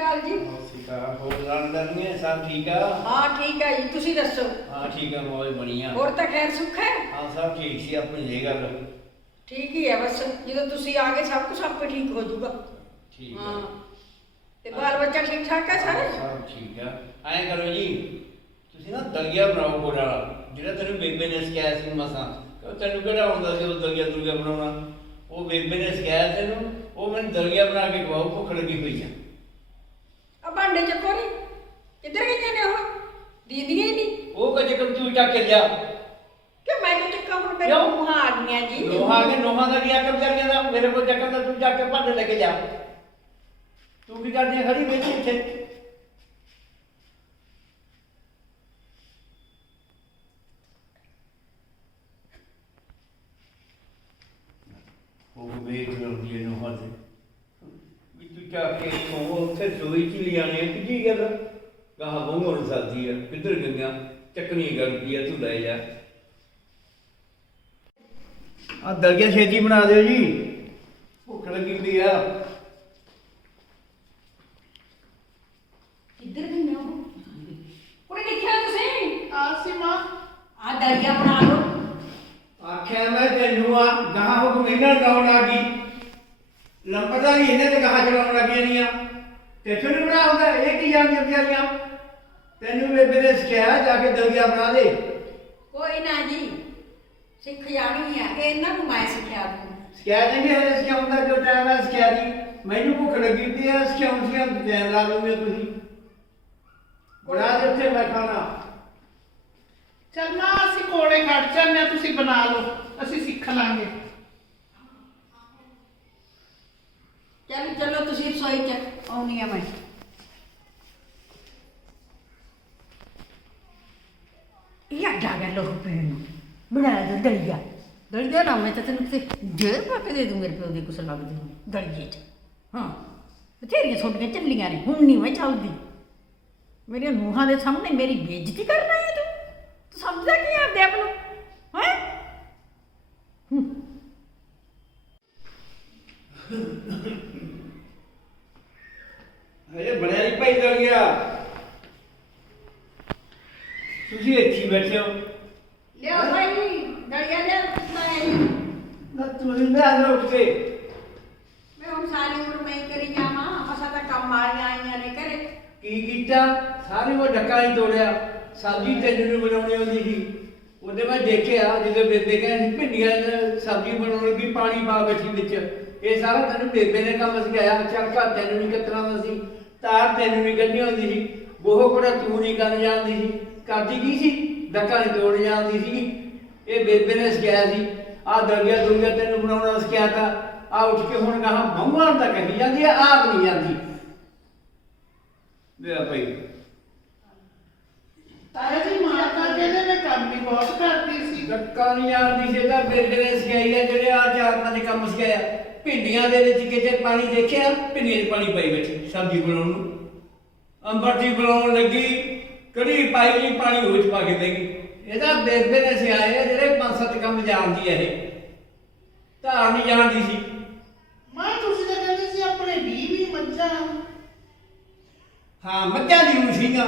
ਅਕਾਲ ਜੀ। ਸਤਿ ਸ਼੍ਰੀ ਅਕਾਲ। ਹੋਰ ਰਾਮਦਰਨੀ ਸਭ ਠੀਕ ਆ? ਹਾਂ ਠੀਕ ਹੈ ਜੀ, ਤੁਸੀਂ ਦੱਸੋ? ਹਾਂ ਠੀਕ ਆ, ਮੌਜ ਬਣੀ ਆ। ਹੋਰ ਤਾਂ ਖੈਰ ਸੁੱਖ ਹੈ? ਹਾਂ ਸਭ ਠੀਕ ਸੀ, ਆਪਣੀ ਇਹ ਗੱਲ ਠੀਕ ਹੀ ਹੈ, ਬਸ ਜਦੋਂ ਤੁਸੀਂ ਆ ਗਏ ਸਭ ਕੁਝ ਆਪੇ ਠੀਕ ਹੋ ਜਾਊਗਾ। ਠੀਕ ਹਾਂ ਆ। ਤੇ ਬਾਲ ਬੱਚਾ ਠੀਕ ਠਾਕ ਹੈ ਸਾਰੇ? ਸਭ ਠੀਕ ਆ। ਐਂ ਕਰੋ ਜੀ, ਤੁਸੀਂ ਨਾ ਦਲੀਆ ਬਣਾਓ ਗੁੜ ਵਾਲਾ, ਜਿਹੜਾ ਤੈਨੂੰ ਬੇਬੇ ਨੇ ਸਿਖਾਇਆ ਸੀ ਮਸਾਂ। ਤੈਨੂੰ ਕਿਹੜਾ ਆਉਂਦਾ ਸੀ ਉਹ ਦਲੀਆ ਦੁਲੀਆ ਬਣਾਉਣਾ? ਉਹ ਬੇਬੇ ਨੇ ਸਿਖਾਇਆ ਤੈਨੂੰ, ਉਹ ਮੈਨੂੰ ਦਲੀਆ ਬਣਾ ਕੇ ਖਵਾਓ, ਭੁੱਖ ਲੱਗੀ ਹੋਈ ਆ। ਆ ਭਾਂਡੇ ਚੱਕੋ ਨੀ, ਕਿੱਧਰ ਗਈਆਂ ਨੇ ਉਹ? ਦੀਦੀਆਂ ਹੀ ਨਹੀਂ। ਉਹ ਕਦੇ ਕੰਮ ਤੂੰ ਚੱਕ ਕੇ ਲਿਆ। ਕਿ ਮੈਂ ਕਿਉਂ ਚੱਕਾਂ? ਹੁਣ ਮੇਰੇ ਕਿਉਂ? ਨੂੰਹਾਂ ਆ ਗਈਆਂ ਜੀ। ਲੋਹਾ ਕੇ ਨੋਹਾਂ ਦਾ ਕੀ ਆਕਮ ਕਰ ਜਾਂਦਾ? ਮੇਰੇ ਕੋਲ ਚੱਕਣ ਦਾ ਤੂੰ ਜਾ ਕੇ ਭਾਂਡੇ ਲੈ ਕੇ ਜਾ। ਤੂੰ ਕੀ ਕਰਦੀ ਆ ਖੜੀ ਬੈਠੀ ਇੱਥੇ? ਉਹ ਵੇਖ ਲਉਂਦੀ ਹੈ ਨੋਹਾਂ ਤੇ ਵੀ ਤੂੰ ਜਾ ਕੇ ਉਹ ਉੱਥੇ ਰਸੋਈ ਚ ਲਿਆਣੇ ਕਿ ਕੀ ਗੱਲ? ਗਾਹ ਬਹੁ ਸਕਦੀ ਆ, ਕਿੱਧਰ ਗਈਆਂ? ਚੱਕਣੀ ਕਰਦੀ ਆ, ਤੂੰ ਲੈ ਜਾ। ਆ ਦਲੀਆ ਛੇਤੀ ਬਣਾ ਦਿਓ ਜੀ, ਭੁੱਖ ਲੱਗੀ ਪਈ ਆ। ਕਿੱਧਰ ਗਈਆਂ ਉਹ? ਕੁੜੇ ਦੇਖਿਆ ਤੁਸੀਂ? ਆ ਸੀ ਮਾਂ। ਆ ਦਲੀਆ ਬਣਾ ਲਓ। ਆਖਿਆ ਮੈਂ ਤੈਨੂੰ ਆ ਗਾਹਾਂ ਹੁਕਮ ਇਹਨਾਂ ਗਾਉਣ ਲੱਗੀ, ਲੰਬੜਦਾਰ ਹੀ ਇਹਨੇ ਤੇ ਗਾਹਾਂ ਚਲਾਉਣ ਲੱਗੀਆਂ ਨਹੀਂ ਆ। ਤੈਨੂੰ ਨਹੀਂ ਬਣਾਉਂਦਾ? ਇਹ ਕੀ ਜਾਂਦੀਆਂ ਵਿਚਾਰੀਆਂ? ਤੈਨੂੰ ਬੇਬੇ ਨੇ ਸਿਖਾਇਆ ਜਾ ਕੇ ਦਲੀਆ ਬਣਾ ਦੇ। ਕੋਈ ਨਾ ਜੀ, ਸਿੱਖ ਜਾਣੀ ਆ, ਇਹ ਇਹਨਾਂ ਨੂੰ ਮੈਂ ਸਿਖਿਆ ਦੂੰ। ਸਿਖਾ ਦੇਂਗੇ, ਹਲੇ ਸਿਖਾਉਂਦਾ ਜੋ ਟਾਈਮ ਹੈ ਸਿਖਾ ਦੀ। ਮੈਨੂੰ ਭੁੱਖ ਲੱਗੀ ਪਈ ਆ, ਸਿਖਾਉਂ ਟਾਈਮ ਲਾ ਦੂੰਗੇ ਤੁਸੀਂ। ਬਣਾ ਦੇ ਉੱਥੇ ਮੈਂ ਖਾਣਾ। ਚੱਲ ਮਾਂ ਅਸੀਂ ਕੋਲੇ ਖੜ ਜਾਂਦੇ ਹਾਂ, ਤੁਸੀਂ ਬਣਾ ਲਓ, ਅਸੀਂ ਸਿੱਖ ਲਾਂਗੇ। ਚੱਲ ਚਲੋ ਤੁਸੀਂ ਰਸੋਈ ਚ, ਆਉਣੀ ਆ ਮੈਂ। ਇਹ ਅੱਡਾ ਗਿਆ ਲੋਕ ਪੀਣ ਨੂੰ, ਬਣਾ ਦੋ ਦਲੀਆ। ਦਲੀਆ ਨਾ ਮੈਂ ਤਾਂ ਤੈਨੂੰ ਕਿਤੇ ਜੇਰ ਪਾ ਕੇ ਦੇ ਦੂੰ, ਮੇਰੇ ਪਿਓ ਦੇ ਕੁਛ ਲੱਗਦੇ ਹੋ ਦਲੀਏ ਚ। ਹਾਂ ਬਥੇਰੀਆਂ ਛੋਟੀਆਂ ਚੱਲੀਆਂ ਨੇ, ਹੁਣ ਨਹੀਂ ਮੈਂ ਚੱਲਦੀ। ਮੇਰੀਆਂ ਨੂੰਹਾਂ ਦੇ ਸਾਹਮਣੇ ਮੇਰੀ ਬੇਇੱਜ਼ਤੀ ਕਰਨਾ ਹੈ ਤੂੰ? ਤੂੰ ਸਮਝਦਾ ਕੀ ਆਪਦੇ ਆਪ ਨੂੰ ਹੈ? ਹਜੇ ਬਣਿਆ ਨਹੀਂ ਭਾਈ ਦਲੀਆ, ਤੁਸੀਂ ਇੱਥੇ ਬੈਠੇ ਹੋ। ਲਿਆ ਭਾਈ ਦਲੀਆ ਲਿਆ, ਮੈਂ ਨਾ ਤੁਸੀਂ ਨਾ ਉੱਠ ਕੇ ਮੈਂ ਹੁਣ ਸਾਰੀ ਉਮਰ ਮੈਂ ਹੀ ਕਰੀ ਜਾਵਾਂ, ਮਸਾਂ ਤਾਂ ਕੰਮ ਵਾਲੀਆਂ ਆਈਆਂ ਨੇ ਘਰੇ। ਕੀ ਕੀਤਾ? ਸਾਰੇ ਉਹ ਡੱਕਾ ਹੀ ਤੋੜਿਆ। ਸਬਜ਼ੀ ਤੈਨੂੰ ਨੂੰ ਬਣਾਉਣੀ ਆਉਂਦੀ ਸੀ। ਉਹਦੇ ਮੈਂ ਦੇਖਿਆ ਜਦੋਂ ਬੇਬੇ ਕਹਿੰਦੀ ਭਿੰਡੀਆਂ ਦੀ ਸਬਜ਼ੀ ਬਣਾਉਣ ਲੱਗੀ, ਪਾਣੀ ਪਾ ਬੈਠੀ ਵਿੱਚ। ਇਹ ਸਾਰਾ ਤੈਨੂੰ ਬੇਬੇ ਨੇ ਕੰਮ ਸਿਖਾਇਆ। ਚੱਕਾ ਤੈਨੂੰ ਨਹੀਂ ਕੱਤਣਾ ਆਉਂਦਾ ਸੀ, ਤਾਰ ਤੈਨੂੰ ਨਹੀਂ ਕੱਢਣੀ ਆਉਂਦੀ ਸੀ, ਗੋਹੋ ਕੋੜਾ ਤੂੰ ਨਹੀਂ ਕਰਨ ਜਾਂਦੀ ਸੀ। ਕਰਦੀ ਕੀ ਸੀ? ਡੱਕਾ ਨਹੀਂ ਤੋੜ ਜਾਂਦੀ ਸੀ। ਇਹ ਬੇਬੇ ਨੇ ਸਿਖਾਇਆ ਸੀ। ਆਹ ਦਲੀਆ ਦੁਲੀਆ ਤੈਨੂੰ ਬਣਾਉਣਾ ਸਿਖਾਇਆ ਤਾਂ ਆ ਉੱਠ ਕੇ ਹੁਣ ਕਹਾਂ ਮੰਮਾ ਤਾਂ ਕਹੀ ਜਾਂਦੀ ਆ, ਆਪ ਨਹੀਂ ਜਾਂਦੀ। ਲਿਆ ਭਾਈ। ਤਾਇਆ ਜੀ ਮਾਂ ਤਾਂ ਕਹਿੰਦੇ ਮੈਂ ਕੰਮ ਵੀ ਬਹੁਤ ਕਰਦੀ ਸੀ। ਡੱਕਾ ਨਹੀਂ ਜਾਂਦੀ ਸੀ ਤਾਂ ਬੇਬੇ ਨੇ ਸਿਖਾਈ ਆ। ਜਿਹੜੇ ਆ ਚਾਰ ਪੰਜ ਕੰਮ ਸਿਖਾਇਆ। ਭਿੰਡੀਆਂ ਦੇ ਵਿੱਚ ਕਿਤੇ ਪਾਣੀ ਦੇਖਿਆ? ਭਿੰਡੀਆਂ 'ਚ ਪਾਣੀ ਪਾਈ ਬੈਠੀ ਸਬਜ਼ੀ ਬਣਾਉਣ ਨੂੰ। ਅੰਬਰ ਦੀ ਬਣਾਉਣ ਲੱਗੀ, ਕੜੀ ਪਾਈ ਨਹੀਂ, ਪਾਣੀ ਉਹ 'ਚ ਪਾ ਕੇ ਦੇ ਗਈ। ਇਹਦਾ ਬੇਬੇ ਨੇ ਸਿਖਾਇਆ। ਜਿਹੜੇ ਪੰਜ ਸੱਤ ਕੰਮ ਜਾਣਦੀ ਆ ਇਹ, ਧਾਰ ਨਹੀਂ ਜਾਣਦੀ ਸੀ। ਮਾਂ ਤੁਸੀਂ ਤਾਂ ਕਹਿੰਦੇ ਸੀ ਆਪਣੇ 20 ਮੱਝਾਂ, ਹਾਂ ਮੱਝਾਂ ਦੀ ਨੂੰ ਸੀਗਾ।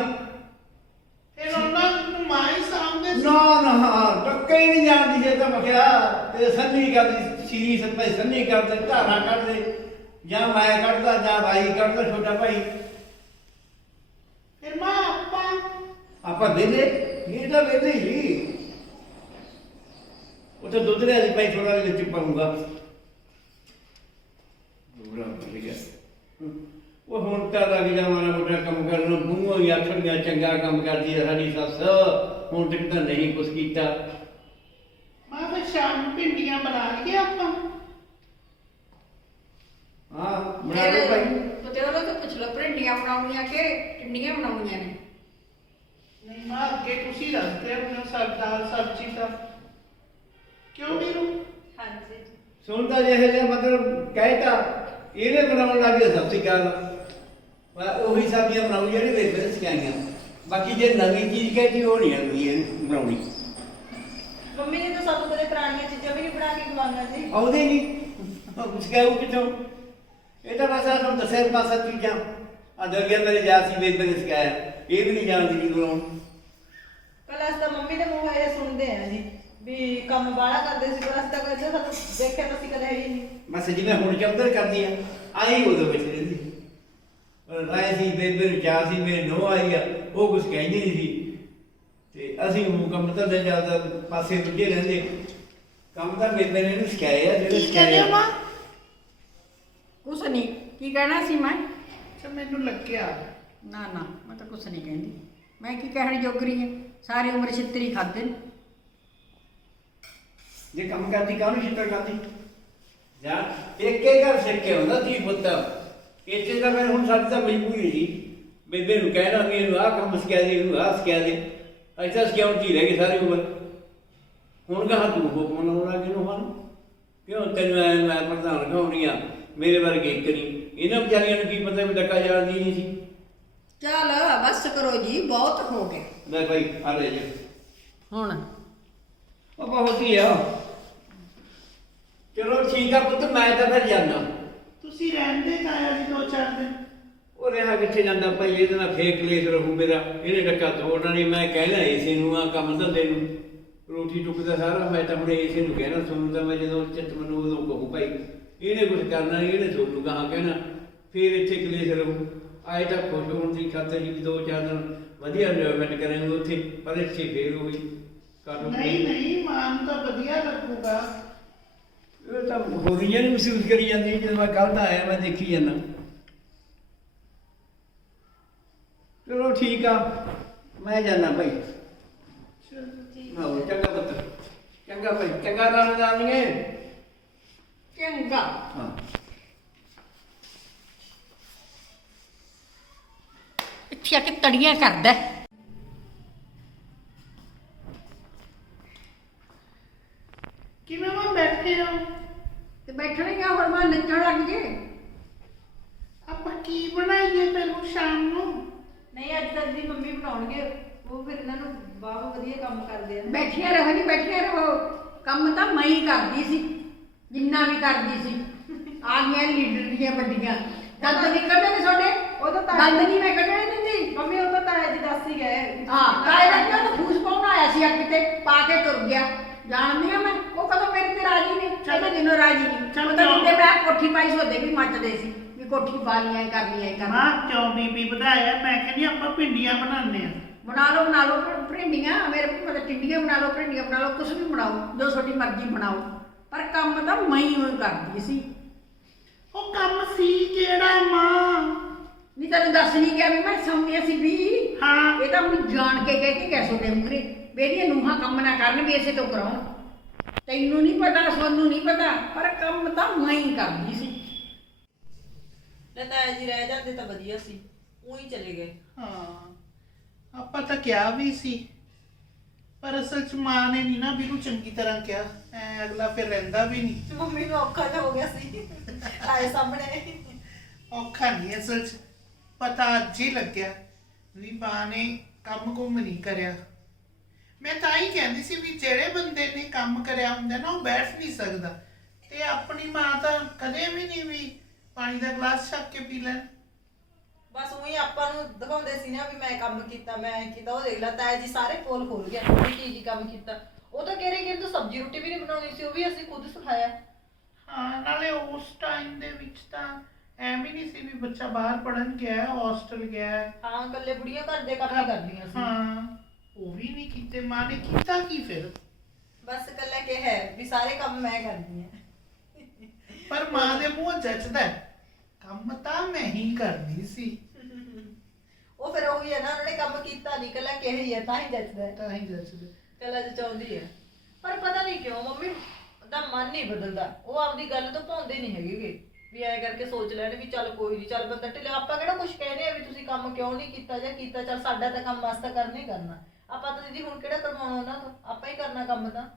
ਫਿਰ ਉਹਨਾਂ ਨੂੰ ਮਾਂ ਹੀ ਸਾਂਭਦੇ ਸੀ। ਨਾ ਨਾ ਟੱਕੇ ਹੀ ਨਹੀਂ ਜਾਣਦੀ ਸੀ। ਤਾਂ ਮੈਂ ਕਿਹਾ ਤੇ ਸੰਨੀ ਕਰਦੀ ਸੀ, ਸੱਪੇ ਸੰਨੀ ਕਰਦੇ, ਧਾਰਾਂ ਕੱਢਦੇ, ਜਾਂ ਮੈਂ ਕੱਢਦਾ ਜਾਂ ਭਾਈ ਕੱਢਦਾ, ਛੋਟਾ ਭਾਈ। ਫਿਰ ਮਾਂ ਆਪਾਂ ਵੇਲੇ ਇਹ ਤਾਂ ਵੇਲੇ ਹੀ ਉਹ ਤਾਂ ਦੁੱਧ ਦੇ ਭਾਈ ਥੋੜਾ ਜਿਹਾ ਵਿੱਚ ਪਾਉਂਗਾ। ਬੁਰਾ ਬਣ ਗਿਆ ਉਹ। ਹੁਣ ਤਾਂ ਲੱਗ ਜਾ ਮਾੜਾ ਮੋਟਾ ਕੰਮ ਕਰਨ ਨੂੰ, ਮੂੰਹੋਂ ਹੀ ਆਖਣੀਆਂ ਚੰਗਾ ਕੰਮ ਕਰਦੀ ਹੈ ਸਾਡੀ ਸੱਸ। ਹੁਣ ਤੱਕ ਤਾਂ ਨਹੀਂ ਕੁਛ ਕੀਤਾ। ਮਾਂ ਫਿਰ ਸ਼ਾਮ ਨੂੰ ਭਿੰਡੀਆਂ ਬਣਾ ਲਈਏ ਆਪਾਂ। ਹਾਂ ਬਣਾ ਲਓ ਭਾਈ। ਤੇ ਉਹਨੂੰ ਤਾਂ ਪੁੱਛ ਲਓ ਭਿੰਡੀਆਂ ਬਣਾਉਣੀਆਂ ਕਿ ਟਿੰਡੀਆਂ ਬਣਾਉਣੀਆਂ ਨੇ। ਨਹੀਂ ਮਾਂ ਅੱਗੇ ਤੁਸੀਂ ਦੱਸਦੇ ਹੋ ਦਾਲ ਸਬਜ਼ੀ ਤਾਂ ਕਿਉਂ ਵੀਰੂ? ਹਾਂਜੀ ਸੁਣਦਾ ਜਿਹੇ ਜਿਹਾ ਮਤਲਬ ਕਹਿਤਾ ਇਹਨੇ ਬਣਾਉਣ ਲੱਗ ਗਿਆ। ਸਤਿ ਸ਼੍ਰੀ ਅਕਾਲ। ਉਹੀ ਸਬਜ਼ੀਆਂ ਬਣਾਉਣੀ ਜਿਹੜੀ ਬੇਬੇ ਨੇ ਸਿਖਾਈਆਂ। ਬਾਕੀ ਜੇ ਨਵੀਂ ਚੀਜ਼ ਕਹਿਤੀ ਉਹ ਨਹੀਂ ਆਉਂਦੀ ਇਹਨੂੰ ਬਣਾਉਣੀ। ਮੰਮੀ ਨੇ ਤਾਂ ਸਾਨੂੰ ਕਦੇ ਪੁਰਾਣੀਆਂ ਚੀਜ਼ਾਂ ਵੀ ਨਹੀਂ ਬਣਾ ਕੇ ਖਵਾਈਆਂ ਜੀ। ਆਉਂਦੇ ਨਹੀਂ ਸਿਖਾਉ ਕਿੱਥੋਂ? ਇਹ ਤਾਂ ਬਸ ਤੁਹਾਨੂੰ ਦੱਸਿਆ ਪੰਜ ਸੱਤ ਚੀਜ਼ਾਂ। ਦਲੀਆ ਮੇਰੇ ਜਾ ਸੀ ਬੇਬੇ ਨੇ ਸਿਖਾਇਆ, ਇਹ ਵੀ ਨਹੀਂ ਜਾਣਦੀ ਜੀ ਬਣਾਉਣ। ਕੱਲ ਅਸੀਂ ਤਾਂ ਮੰਮੀ ਦੇ ਮੂੰਹੋਂ ਇਹ ਸੁਣਦੇ ਆ ਜੀ ਵੀ ਕੰਮ ਬਾਹਲਾ ਕਰਦੇ ਸੀ, ਪਰ ਅਸੀਂ ਤਾਂ ਕਦੇ ਸਾਨੂੰ ਦੇਖਿਆ ਤਾਂ ਅਸੀਂ ਕਦੇ ਹੈ ਹੀ ਨਹੀਂ। ਬਸ ਜਿਵੇਂ ਹੁਣ ਚੌਧਰ ਕਰਦੀ ਆ, ਆਈ ਉਦੋਂ ਵਿੱਚ ਰਹਿੰਦੀ ਪਰ ਰਾਏ ਸੀ ਬੇਬੇ ਨੂੰ ਚਾਹ ਸੀ, ਮੇਰੇ ਨੋ ਆਈ ਆ, ਉਹ ਕੁਛ ਕਹਿੰਦੀ ਨਹੀਂ ਸੀ ਤੇ ਅਸੀਂ ਉਹ ਕੰਮ ਤਾਂ ਦੇ ਜ਼ਿਆਦਾ ਪਾਸੇ ਦੂਜੇ ਰਹਿੰਦੇ। ਕੰਮ ਤਾਂ ਬੇਬੇ ਨੇ ਇਹਨੂੰ ਸਿਖਾਇਆ ਜਿਹੜੇ ਕੀ ਕਹਿੰਦੇ ਹੋ ਮਾਂ? ਕੁਛ ਨਹੀਂ, ਕੀ ਕਹਿਣਾ ਸੀ ਮੈਂ? ਅੱਛਾ ਮੈਨੂੰ ਲੱਗਿਆ। ਨਾ ਨਾ, ਮੈਂ ਤਾਂ ਕੁਛ ਨਹੀਂ ਕਹਿੰਦੀ। ਮੈਂ ਕੀ ਕਹਿਣ ਜੋਗਰੀ ਹਾਂ? ਸਾਰੀ ਉਮਰ ਛਿੱਤਰੀ ਖਾਦੇ ਨੇ। ਜੇ ਕੰਮ ਕਰਦੀ ਕਾਹਨੂੰ ਛਿੱਤਰ ਖਾਂਦੀ? ਜਾਂ ਇੱਕੇ ਘਰ ਸਿੱਕੇ ਹੁੰਦਾ ਧੀ ਪੁੱਤ, ਇੱਥੇ ਤਾਂ ਮੈਂ ਹੁਣ ਸਾਡੀ ਤਾਂ ਮਜਬੂਰੀ ਸੀ ਬੇਬੇ ਨੂੰ ਕਹਿਣਾ ਵੀ ਇਹਨੂੰ ਆਹ ਕੰਮ ਸਿਖਾ ਦੇ, ਇਹਨੂੰ ਆਹ ਸਿਖਾ ਦੇ। ਐਸਾ ਸਿਕਿਉਰਿਟੀ ਰਹਿ ਗਈ ਸਾਰੀ ਉਮਰ। ਹੁਣ ਕਹਾਂ ਤੂੰ ਹੁਕਮ ਲਾਉਣਾ ਕਿਹਨੂੰ ਹਨ? ਕਿਉਂ ਤੈਨੂੰ ਮੈਂ ਪ੍ਰਧਾਨ ਖਾਉਣੀ ਆ, ਮੇਰੇ ਵਰਗੇ ਇੱਕ ਨਹੀਂ। ਇਹਨਾਂ ਵਿਚਾਰੀਆਂ ਨੂੰ ਕੀ ਪਤਾ ਵੀ ਡੱਕਾ ਜਾਣਦੀ ਨਹੀਂ ਸੀ। ਚੱਲ ਬਸ ਕਰੋ ਜੀ, ਬਹੁਤ ਹੋ ਗਿਆ ਲੈ ਭਾਈ ਆ ਲੈ ਜਾ ਹੁਣ। ਉਹ ਬਹੁਤ ਹੀ ਆ। ਚਲੋ ਠੀਕ ਆ ਪੁੱਤ, ਮੈਂ ਤਾਂ ਫਿਰ ਜਾਂਦਾ। ਤੁਸੀਂ ਰਹਿੰਦੇ ਤਾਇਆ ਜੀ 2-4 ਦਿਨ? ਉਹ ਰਿਹਾ ਕਿੱਥੇ ਜਾਂਦਾ ਭਾਈ, ਇਹਦੇ ਨਾਲ ਫੇਕ ਲੇਸ ਰਹੂ ਮੇਰਾ। ਇਹਨੇ ਡੱਕਾ ਤੋੜਨਾ ਨਹੀਂ। ਮੈਂ ਕਹਿਣਾ ਇਸੇ ਨੂੰ ਆ ਕੰਮ ਧੰਦੇ ਨੂੰ, ਰੋਟੀ ਟੁੱਕਦਾ ਸਾਰਾ ਮੈਂ ਤਾਂ ਹੁਣ ਇਸੇ ਨੂੰ ਕਹਿਣਾ। ਸੁਣੂ ਤਾਂ ਮੈਂ ਜਦੋਂ ਚਿੱਤ ਮੈਨੂੰ ਉਦੋਂ ਕਹੂ ਭਾਈ ਇਹਨੇ ਕੁਝ ਕਰਨਾ ਨਹੀਂ, ਇਹਨੇ ਤੁਹਾਨੂੰ ਕਹਾਂ ਕਹਿਣਾ, ਫਿਰ ਇੱਥੇ ਕਲੇਸ਼ ਰਹੂ। ਆਏ ਤਾਂ ਖੁਸ਼ ਹੋਣ ਦੀ ਖਾਤਰ ਜੀ 2-4 ਦਿਨ ਵਧੀਆ ਇੰਜੋਇਮੈਂਟ ਕਰਾਂਗੇ ਉੱਥੇ, ਪਰ ਇੱਥੇ ਫੇਰ ਉਹੀ ਕਰ ਨਹੀਂ ਨਹੀਂ, ਮਾਂ ਨੂੰ ਤਾਂ ਵਧੀਆ ਲੱਗੂਗਾ। ਇਹ ਤਾਂ ਹੋਰੀਆਂ ਨੂੰ ਮਹਿਸੂਸ ਕਰੀ ਜਾਂਦੀ ਜਦੋਂ ਮੈਂ ਕੱਲ੍ਹ ਦਾ ਆਇਆ, ਮੈਂ ਦੇਖੀ ਜਾਂਦਾ। ਚਲੋ ਠੀਕ ਆ, ਮੈਂ ਜਾਣਾ ਭਾਈ। ਚਲੋ ਚੰਗਾ ਪੁੱਤ, ਚੰਗਾ ਭਾਈ, ਚੰਗਾ ਨਾਲ ਜਾਣਗੇ। ਚੰਗਾ। ਹਾਂ ਇੱਥੇ ਆ ਕੇ ਤੜੀਆਂ ਕਰਦਾ। ਕਿਵੇਂ ਮਾਂ ਬੈਠੇ ਹੋ? ਤੇ ਬੈਠਣਾ ਹੀ ਆ, ਹੋਰ ਮੈਂ ਨੱਚਣ ਲੱਗ ਜੇ। ਆਪਾਂ ਕੀ ਬਣਾਈਏ ਫਿਰ ਹੁਣ ਸ਼ਾਮ ਨੂੰ? ਨਹੀਂ ਅੱਜ ਤਾਂ ਦੀ ਮੰਮੀ ਬਣਾਉਣਗੇ, ਉਹ ਫਿਰ ਇਹਨਾਂ ਨੂੰ ਬਹੁਤ ਵਧੀਆ ਕੰਮ ਕਰਦੇ ਆ ਨਾ। ਬੈਠੀਆਂ ਰਹੋ ਜੀ, ਬੈਠੀਆਂ ਰਹੋ। ਕੰਮ ਤਾਂ ਮੈਂ ਹੀ ਕਰਦੀ ਸੀ, ਜਿੰਨਾ ਵੀ ਕਰਦੀ ਸੀ। ਆ ਗਈਆਂ ਲੀਡਰ ਦੀਆਂ ਵੱਡੀਆਂ। ਦੰਦ ਨਿਕਲਦੇ ਨੇ ਤੁਹਾਡੇ? ਉਹ ਤਾਂ ਦੰਦ ਨਹੀਂ ਮੈਂ ਕੱਢਣੇ ਦਿੰਦੀ। ਮੰਮੀ ਉਹ ਤਾਂ ਤਾਇਆ ਜੀ ਦੱਸ ਹੀ ਗਏ। ਹਾਂ, ਤਾਏ ਦਾ ਕਿਉਂ ਫੂਸ ਪਾਉਣ ਆਇਆ ਸੀ, ਆ ਕਿਤੇ ਪਾ ਕੇ ਤੁਰ ਗਿਆ। ਜਾਣਦੀ ਆ ਮੈਂ, ਉਹ ਕਦੋਂ ਮੇਰੇ ਤੇ ਰਾਜੀ ਨਹੀਂ, ਚਲੋ ਦਿਨੋਂ ਰਾਜੀ ਨਹੀਂ। ਚੱਲ ਤਾਂ ਜਿੱਦੇ ਮੈਂ ਕੋਠੀ ਪਾਈ ਸੀ ਉਹਦੇ ਵੀ ਮੱਚਦੇ ਸੀ ਵੀ ਕੋਠੀ ਪਾ ਲਈ, ਐ ਕਰ ਲਈ, ਐ ਕਰ ਲਈ। ਮਾਂ ਕਿਉਂ ਬੀਬੀ ਵਧਾਇਆ? ਮੈਂ ਕਹਿੰਦੀ ਆਪਾਂ ਭਿੰਡੀਆਂ ਬਣਾਉਂਦੇ ਆ। ਬਣਾ ਲਓ ਭਿੰਡੀਆਂ, ਮੇਰੇ ਮਤਲਬ ਟਿੰਡੀਆਂ ਬਣਾ ਲਓ, ਭਿੰਡੀਆਂ ਬਣਾ ਲਓ, ਕੁਛ ਵੀ ਬਣਾਓ, ਜੋ ਤੁਹਾਡੀ ਮਰਜ਼ੀ ਬਣਾਓ। ਪਰ ਕੰਮ ਤਾਂ ਮੈਂ ਹੀ ਹੋਈ ਕਰਦੀ ਸੀ। ਉਹ ਕੰਮ ਸੀ ਕਿਹੜਾ ਮਾਂ? ਨਹੀਂ ਤੈਨੂੰ ਦੱਸ ਨਹੀਂ ਗਿਆ ਵੀ ਮੈਂ ਸੌਂਦੀ ਸੀ ਵੀ। ਹਾਂ ਇਹ ਤਾਂ ਹੁਣ ਜਾਣ ਕੇ ਕਹਿ ਕੇ ਗਏ ਤੁਹਾਡੇ ਮੂਹਰੇ ਮੇਰੀਆਂ ਨੂੰਹਾਂ ਕੰਮ ਨਾ ਕਰਨ ਵੀ ਇਸੇ ਤੋਂ ਕਰਾਉਣ। ਤੈਨੂੰ ਨਹੀਂ ਪਤਾ, ਸਾਨੂੰ ਨਹੀਂ ਪਤਾ, ਪਰ ਕੰਮ ਤਾਂ ਮੈਂ ਹੀ ਕਰਦੀ ਸੀ। ਲੈ ਤਾਇਆ ਜੀ ਰਹਿ ਜਾਂਦੇ ਤਾਂ ਵਧੀਆ ਸੀ, ਉਹੀ ਚਲੇ ਗਏ। ਹਾਂ, ਆਪਾਂ ਤਾਂ ਕਿਹਾ ਵੀ ਸੀ, ਪਰ ਅਸਲ ਚ ਮਾਂ ਨੇ ਨਹੀਂ ਨਾ ਵੀਰੂ ਚੰਗੀ ਤਰ੍ਹਾਂ ਕਿਹਾ। ਐ ਅਗਲਾ ਫਿਰ ਰਹਿੰਦਾ ਵੀ ਨਹੀਂ। ਮੰਮੀ ਨੂੰ ਔਖਾ ਜਿਹਾ ਹੋ ਗਿਆ ਸੀ ਆਏ ਸਾਹਮਣੇ। ਔਖਾ ਨਹੀਂ, ਅਸਲ ਚ ਪਤਾ ਅੱਜ ਹੀ ਲੱਗਿਆ ਵੀ ਮਾਂ ਨੇ ਕੰਮ ਕੁੰਮ ਨਹੀਂ ਕਰਿਆ। ਮੈਂ ਤਾਂ ਹੀ ਕਹਿੰਦੀ ਸੀ ਵੀ ਜਿਹੜੇ ਬੰਦੇ ਨੇ ਕੰਮ ਕਰਿਆ ਹੁੰਦਾ ਨਾ, ਉਹ ਬੈਠ ਨਹੀਂ ਸਕਦਾ। ਤੇ ਆਪਣੀ ਮਾਂ ਤਾਂ ਕਦੇ ਵੀ ਨਹੀਂ ਵੀ ਪਾਣੀ ਦਾ ਗਲਾਸ ਛੱਕ ਕੇ ਪੀ ਲੈਣ। ਬਸ ਉਹੀ ਆਪਾਂ ਨੂੰ ਦਿਖਾਉਂਦੇ ਸੀ ਨਾ ਵੀ ਮੈਂ ਕੰਮ ਕੀਤਾ, ਮੈਂ ਕੀਤਾ। ਉਹ ਦੇਖ ਲਾ ਤਾਇਆ ਜੀ ਸਾਰੇ ਪੋਲ ਖੋਲ ਗਿਆ ਵੀ ਕੀ ਕੰਮ ਕੀਤਾ। ਉਹ ਤਾਂ ਕਹਿ ਰਹੇ ਕਿ ਤੂੰ ਸਬਜ਼ੀ ਰੋਟੀ ਵੀ ਨਹੀਂ ਬਣਾਉਣੀ ਸੀ, ਉਹ ਵੀ ਅਸੀਂ ਖੁਦ ਸਿਖਾਇਆ। ਹਾਂ, ਨਾਲੇ ਉਸ ਟਾਈਮ ਦੇ ਵਿੱਚ ਤਾਂ ਐਵੇਂ ਨਹੀਂ ਸੀ ਵੀ ਬੱਚਾ ਬਾਹਰ ਪੜਨ ਗਿਆ, ਹੌਸਟਲ ਗਿਆ। ਹਾਂ, ਇਕੱਲੇ ਬੁੜੀਆਂ ਘਰ ਦੇ ਕੰਮ ਹੀ ਕਰਦੀਆਂ ਸੀ। ਹਾਂ, ਉਹ ਵੀ ਨਹੀਂ ਕੀਤੇ। ਮਾਂ ਨੇ ਕੀਤਾ ਕੀ ਫਿਰ? ਬਸ ਇਕੱਲਾ ਕਿ ਹੈ ਵੀ ਸਾਰੇ ਕੰਮ ਮੈਂ ਕਰਦੀ ਹਾਂ। ਪਰ ਮਾਂ ਦੇ ਮੂੰਹ ਜੱਚਦਾ ਕੰਮ ਤਾਂ ਮੈਂ ਹੀ ਕਰਦੀ ਸੀ। ਉਹ ਫਿਰ ਉਹੀ ਹੈ ਨਾ, ਉਹਨਾਂ ਨੇ ਕੰਮ ਕੀਤਾ ਨਹੀਂ, ਇਕੱਲਾ ਕਿ ਹੀ ਹੈ ਤਾਂ ਹੀ ਜੱਜਦਾ ਹੈ, ਤਾਂ ਹੀ ਜੱਚਦਾ। ਇਕੱਲਾ ਜਚਾਉਂਦੀ ਹੈ। ਪਰ ਪਤਾ ਨਹੀਂ ਕਿਉਂ ਮੰਮੀ ਦਾ ਮਨ ਨਹੀਂ ਬਦਲਦਾ। ਉਹ ਆਪਦੀ ਗੱਲ ਤੋਂ ਭੌਂਦੇ ਨਹੀਂ ਹੈਗੇ ਵੀ ਐ ਕਰਕੇ ਸੋਚ ਲੈਣ ਵੀ ਚੱਲ ਕੋਈ ਨਹੀਂ, ਚੱਲ ਬੰਦਾ ਢਿੱਲਾ। ਆਪਾਂ ਕਿਹੜਾ ਕੁਝ ਕਹਿੰਦੇ ਆ ਵੀ ਤੁਸੀਂ ਕੰਮ ਕਿਉਂ ਨਹੀਂ ਕੀਤਾ ਜਾਂ ਕੀਤਾ, ਚੱਲ ਸਾਡਾ ਤਾਂ ਕੰਮ ਵਾਸਤਾ ਕਰਨਾ ਹੀ ਕਰਨਾ। ਆਪਾਂ ਤਾਂ ਦੀਦੀ ਹੁਣ ਕਿਹੜਾ ਕਰਵਾਉਣਾ ਉਹਨਾਂ ਤੋਂ, ਆਪਾਂ ਹੀ ਕਰਨਾ ਕੰਮ ਤਾਂ।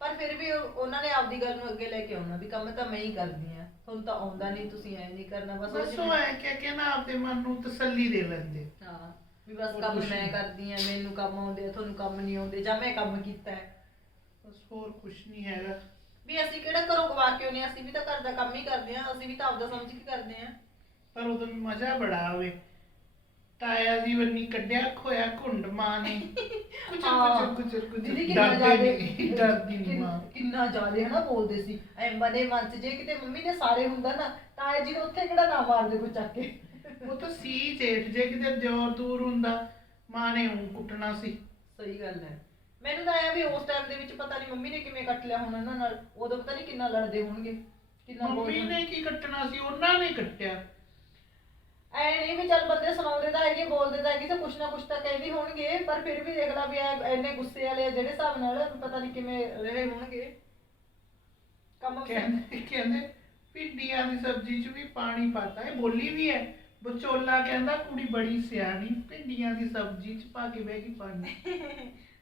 ਪਰ ਫਿਰ ਵੀ ਉਹਨਾਂ ਨੇ ਆਪਦੀ ਗੱਲ ਨੂੰ ਅੱਗੇ ਲੈ ਕੇ ਆਉਣਾ ਵੀ ਕੰਮ ਤਾਂ ਮੈਂ ਹੀ ਕਰਦੀ ਆ, ਤੁਹਾਨੂੰ ਤਾਂ ਆਉਂਦਾ ਨਹੀਂ, ਤੁਸੀਂ ਐ ਨਹੀਂ ਕਰਨਾ। ਬਸ ਉਹ ਐ ਕਿ ਨਾ ਆਪਦੇ ਮਨ ਨੂੰ ਤਸੱਲੀ ਦੇ ਲੈਂਦੇ। ਹਾਂ, ਵੀ ਬਸ ਕੰਮ ਮੈਂ ਕਰਦੀ ਆ, ਮੈਨੂੰ ਕੰਮ ਆਉਂਦੇ ਆ, ਤੁਹਾਨੂੰ ਕੰਮ ਨਹੀਂ ਆਉਂਦੇ, ਜਾਂ ਮੈਂ ਕੰਮ ਕੀਤਾ ਹੈ। ਬਸ ਹੋਰ ਕੁਝ ਨਹੀਂ ਹੈਗਾ। ਵੀ ਅਸੀਂ ਕਿਹੜਾ ਘਰੋਂ ਗਵਾ ਕੇ ਆਉਂਦੇ ਆ, ਅਸੀਂ ਵੀ ਤਾਂ ਘਰ ਦਾ ਕੰਮ ਹੀ ਕਰਦੇ ਆ, ਅਸੀਂ ਵੀ ਤਾਂ ਆਪਦਾ ਸਮਝ ਕੇ ਕਰਦੇ ਆ। ਪਰ ਉਦੋਂ ਮਜ਼ਾ ਬੜਾ ਆਵੇ। ਤਾਇਆ ਜੀ ਵੰਨੀ ਕੱਢਿਆ ਖੋਇਆ ਘੁੰਡ ਮਾਂ ਨੇ ਕੁਚਰ ਦੀਦੀ ਕਿੰਨਾ ਡਰਦੀ ਨਹੀਂ ਮਾਂ। ਕਿੰਨਾ ਜ਼ਿਆਦਾ ਹਨਾ ਬੋਲਦੇ ਸੀ ਐ ਮਨੇ ਮਨ ਚ ਜੇ ਕਿਤੇ ਮੰਮੀ ਨੇ ਸਾਰੇ ਹੁੰਦਾ ਨਾ ਤਾਏ ਜੀ ਨੂੰ ਉੱਥੇ ਕਿਹੜਾ ਨਾ ਮਾਰਦੇ ਕੋ ਚੱਕ ਕੇ। ਉਹ ਤਾਂ ਸੀ ਜੇਠ, ਜੇ ਕਿਤੇ ਦਿਓਰ ਦੂਰ ਹੁੰਦਾ ਮਾਂ ਨੇ ਉਹ ਕੁੱਟਣਾ ਸੀ। ਸਹੀ ਗੱਲ ਹੈ। ਮੈਨੂੰ ਤਾਂ ਐ ਵੀ ਉਸ ਟਾਈਮ ਦੇ ਵਿੱਚ ਪਤਾ ਨਹੀਂ ਮੰਮੀ ਨੇ ਕਿਵੇਂ ਕੱਟ ਲਿਆ ਹੁਣ ਇਹਨਾਂ ਨਾਲ, ਉਦੋਂ ਪਤਾ ਨਹੀਂ ਕਿੰਨਾ ਲੜਦੇ ਹੋਣਗੇ, ਕਿੰਨਾ ਮੰਮੀ ਬੋਲਦੇ। ਨੇ ਕੀ ਕੱਟਣਾ ਸੀ, ਉਹਨਾਂ ਨੇ ਕੱਟਿਆ। ਐ ਨਹੀਂ ਵੀ ਚੱਲ ਬੰਦੇ ਸੁਣਾਉਂਦੇ ਤਾਂ ਹੈਗੇ ਬੋਲਦੇ ਤਾਂ ਹੈਗੇ ਤੇ ਕੁਛ ਨਾ ਕੁਛ ਤਾਂ ਕਹਿੰਦੇ ਹੋਣਗੇ, ਪਰ ਫਿਰ ਵੀ ਦੇਖ ਲਾ ਵੀ ਇੰਨੇ ਗੁੱਸੇ ਵਾਲੇ ਜਿਹੜੇ ਹਿਸਾਬ ਨਾਲ ਪਤਾ ਨਹੀਂ ਕਿਵੇਂ ਰਹੇ ਹੋਣਗੇ ਕੰਮ। ਕਹਿੰਦੇ ਭਿੰਡੀਆਂ ਦੀ ਸਬਜ਼ੀ 'ਚ ਵੀ ਪਾਣੀ ਪਾਤਾ ਹੈ, ਬੋਲੀ ਵੀ ਹੈ। ਵਿਚੋਲਾ ਕਹਿੰਦਾ ਕੁੜੀ ਬੜੀ ਸਿਆਣੀ, ਭਿੰਡੀਆਂ ਦੀ ਸਬਜ਼ੀ 'ਚ ਪਾ ਕੇ ਬਹਿ ਗਈ ਪਾਣੀ।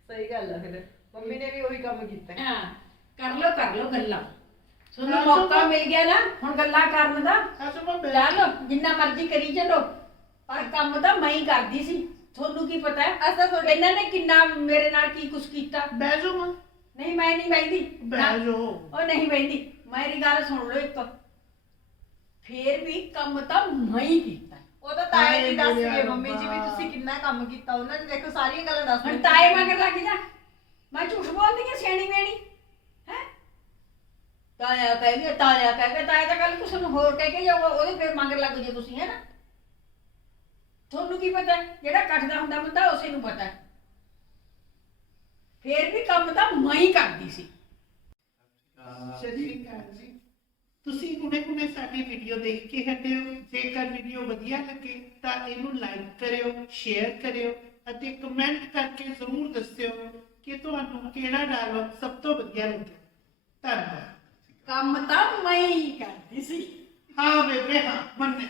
ਸਹੀ ਗੱਲ ਆ, ਫਿਰ ਮੰਮੀ ਨੇ ਵੀ ਉਹੀ ਕੰਮ ਕੀਤਾ। ਹਾਂ ਕਰ ਲੋ ਗੱਲਾਂ। ਤੁਹਾਨੂੰ ਮੌਕਾ ਮਿਲ ਗਿਆ ਨਾ ਹੁਣ ਗੱਲਾਂ ਕਰਨ ਦਾ, ਲਾ ਲਓ ਜਿੰਨਾ ਮਰਜ਼ੀ ਕਰੀ ਚੱਲੋ, ਪਰ ਕੰਮ ਤਾਂ ਮੈਂ ਹੀ ਕਰਦੀ ਸੀ। ਤੁਹਾਨੂੰ ਕੀ ਪਤਾ ਅਸਾਂ ਤੁਹਾਡੇ ਇਹਨਾਂ ਨੇ ਕਿੰਨਾ ਮੇਰੇ ਨਾਲ ਕੀ ਕੁਛ ਕੀਤਾ। ਬਹਿ ਜਾਓ ਮਾਂ। ਨਹੀਂ ਮੈਂ ਨਹੀਂ ਬੈਠੀ, ਬਹਿ ਜਾਓ। ਉਹ ਨਹੀਂ ਬੈਠੀ। ਮੇਰੀ ਗੱਲ ਸੁਣ ਲਓ ਇੱਕ, ਫੇਰ ਵੀ ਕੰਮ ਤਾਂ ਮੈਂ ਹੀ ਕੀਤਾ। ਉਹ ਤਾਂ ਤਾਏ ਜੀ ਦੱਸ ਗਏ ਮੰਮੀ ਜੀ ਵੀ ਤੁਸੀਂ ਕਿੰਨਾ ਕੰਮ ਕੀਤਾ, ਉਹਨਾਂ ਨੇ ਦੇਖੋ ਸਾਰੀਆਂ ਗੱਲਾਂ ਦੱਸ ਹੁਣ ਤਾਏ ਮਗਰ ਲੱਗ ਜਾ, ਮੈਂ ਝੂਠ ਬੋਲਦੀ ਆ ਸਿਆਣੀ ਮੇਣੀ ਹੈ। ਤਾਇਆ ਕਹਿ ਗਿਆ ਤਾਇਆ ਤਾਂ ਕੱਲ ਕਿਸੇ ਨੂੰ ਹੋਰ ਕਹਿ ਕੇ ਜਾਊਗਾ, ਉਹਦੇ ਫਿਰ ਮਗਰ ਲੱਗ ਜੇ ਤੁਸੀਂ, ਹੈ ਨਾ। ਤੁਹਾਨੂੰ ਕੀ ਪਤਾ, ਜਿਹੜਾ ਕੱਟਦਾ ਹੁੰਦਾ ਬੰਦਾ ਉਸੇ ਨੂੰ ਪਤਾ। ਫੇਰ ਵੀ ਕੰਮ ਤਾਂ ਮੈਂ ਹੀ ਕਰਦੀ ਸੀ। ਸਤਿ ਸ਼੍ਰੀ ਅਕਾਲ ਜੀ। ਤੁਸੀਂ ਹੁਣੇ ਸਾਡੀ ਵੀਡੀਓ ਦੇਖ ਕੇ ਹਟੇ ਹੋ। ਜੇਕਰ ਵੀਡੀਓ ਵਧੀਆ ਲੱਗੇ ਤਾਂ ਇਹਨੂੰ ਲਾਈਕ ਕਰਿਓ, ਸ਼ੇਅਰ ਕਰਿਓ ਅਤੇ ਕਮੈਂਟ ਕਰਕੇ ਜ਼ਰੂਰ ਦੱਸਿਓ ਕਿ ਤੁਹਾਨੂੰ ਕਿਹੜਾ ਡਾਇਲੌਗ ਸਭ ਤੋਂ ਵਧੀਆ ਲੱਗਿਆ। ਧੰਨਵਾਦ। ਕੰਮ ਤਾਂ ਮੈਂ ਹੀ ਕਰਦੀ ਸੀ। ਹਾਂ ਬੇਬੇ ਹਾਂ ਮੰਨੇ।